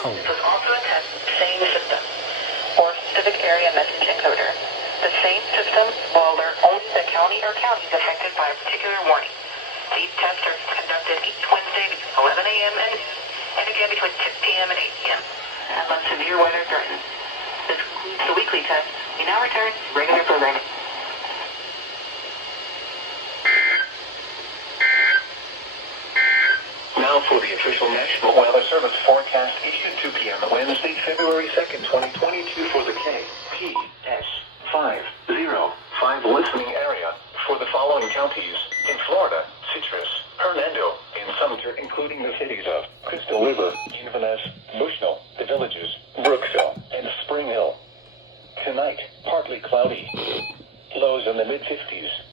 This was also a test of the same system, or specific area message encoder. The same system will alert only the county or counties affected by a particular warning. These tests are conducted each Wednesday between 11 a.m. and noon, and again between 6 p.m. and 8 p.m. unless severe weather threatens. This concludes the weekly test. We now return to regular programming. Now for the official National Weather Service forecast issued 2 p.m. Wednesday, February 2nd, 2022 for the KPS505 listening area for the following counties in Florida: Citrus, Hernando, and Sumter, including the cities of Crystal River, Inverness, Bushnell, the villages, Brookville, and Spring Hill. Tonight, partly cloudy. Lows in the mid-50s.